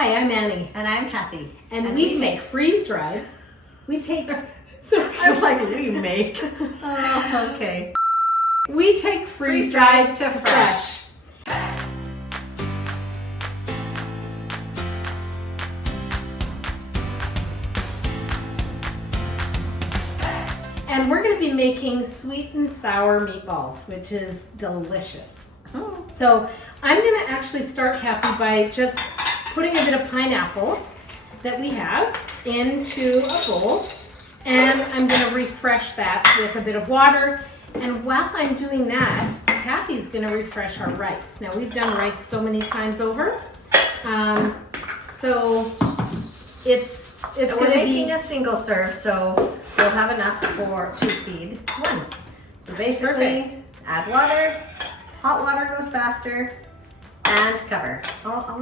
Hi, I'm Annie. And I'm Kathy. And we make freeze-dried. We take... I was like, we make. Oh, okay. We take freeze-dried to fresh. And we're going to be making sweet and sour meatballs, which is delicious. Oh. So I'm going to actually start, Kathy, by just putting a bit of pineapple that we have into a bowl. And I'm going to refresh that with a bit of water. And while I'm doing that, Kathy's going to refresh our rice. Now, we've done rice so many times over. So it's We're going to making be a single serve, so we'll have enough to feed one. So basically, Perfect. add water. Hot water goes faster. And cover.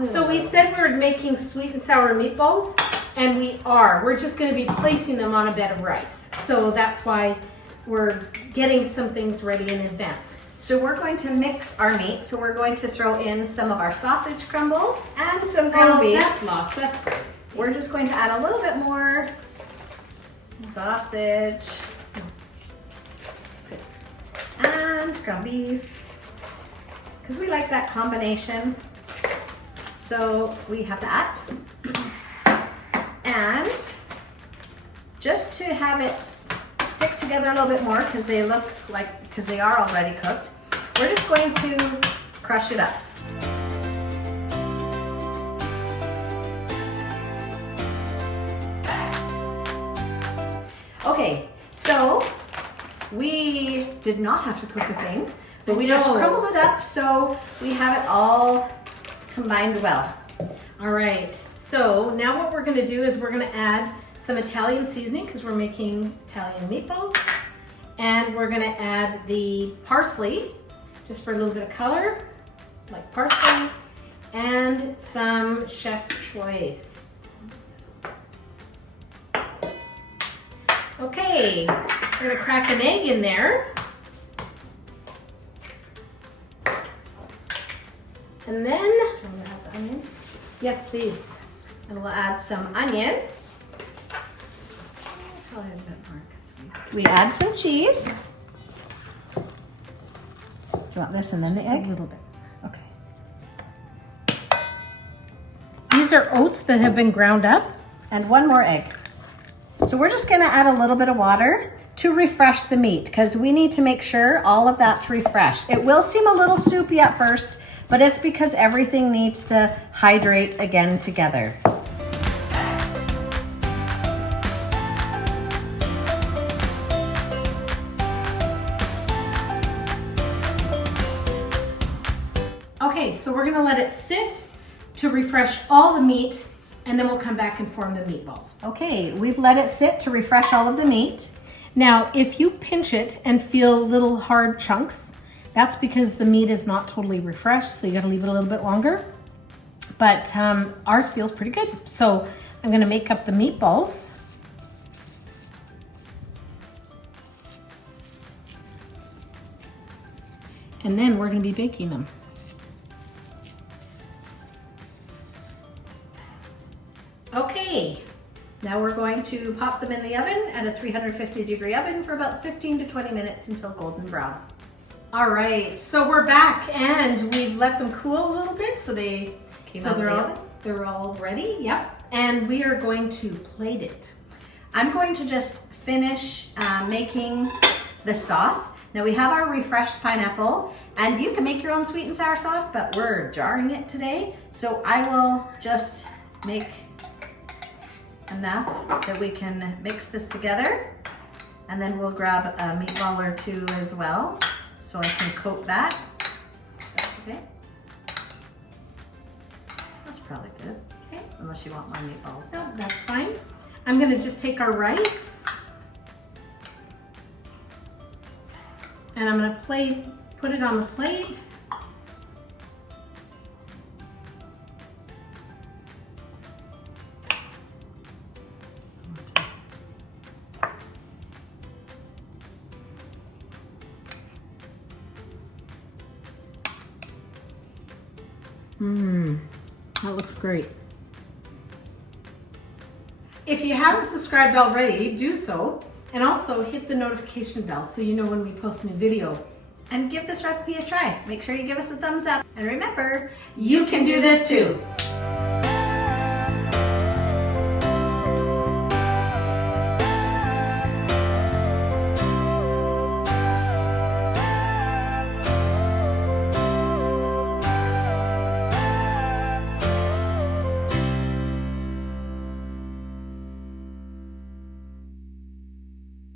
So we said we were making sweet and sour meatballs, and we are. We're just going to be placing them on a bed of rice. So that's why we're getting some things ready in advance. So we're going to mix our meat. So we're going to throw in some of our sausage crumble and some ground beef. That's lots. That's great. We're just going to add a little bit more sausage and ground beef because we like that combination. So we have that. And just to have it stick together a little bit more because they are already cooked, we're just going to crush it up. Okay, so we did not have to cook a thing, but we just crumbled it up so we have it all combined well. All right, so now what we're going to do is we're going to add some Italian seasoning because we're making Italian meatballs. And we're going to add the parsley, just for a little bit of color, like parsley, and some chef's choice. Okay, we're going to crack an egg in there. And then, I'm gonna have the onion. yes, please. And we'll add some onion. We add some cheese. Do you want this and then Just the egg? a little bit. Okay. These are oats that have been ground up. And one more egg. So we're just gonna add a little bit of water to refresh the meat because we need to make sure all of that's refreshed. It will seem a little soupy at first, but it's because everything needs to hydrate again together. Okay, so we're gonna let it sit to refresh all the meat, and then we'll come back and form the meatballs. Okay, we've let it sit to refresh all of the meat. Now, if you pinch it and feel little hard chunks, that's because the meat is not totally refreshed, so you gotta leave it a little bit longer. But ours feels pretty good. So I'm gonna make up the meatballs. And then we're gonna be baking them. Okay, Now we're going to pop them in the oven at a 350-degree oven for about 15 to 20 minutes until golden brown. all right, so we're back and we've let them cool a little bit so they're all ready. Yep. And we are going to plate it. I'm going to just finish making the sauce. Now we have our refreshed pineapple, and you can make your own sweet and sour sauce, but we're jarring it today. So I will just make enough that we can mix this together, and then we'll grab a meatball or two as well so I can coat that. That's okay. That's probably good. Okay. Unless you want more meatballs. No, that's fine. I'm gonna just take our rice and I'm gonna put it on the plate. That looks great. If you haven't subscribed already, do so. And also hit the notification bell so you know when we post a new video. And give this recipe a try. Make sure you give us a thumbs up. And remember, you can do this too.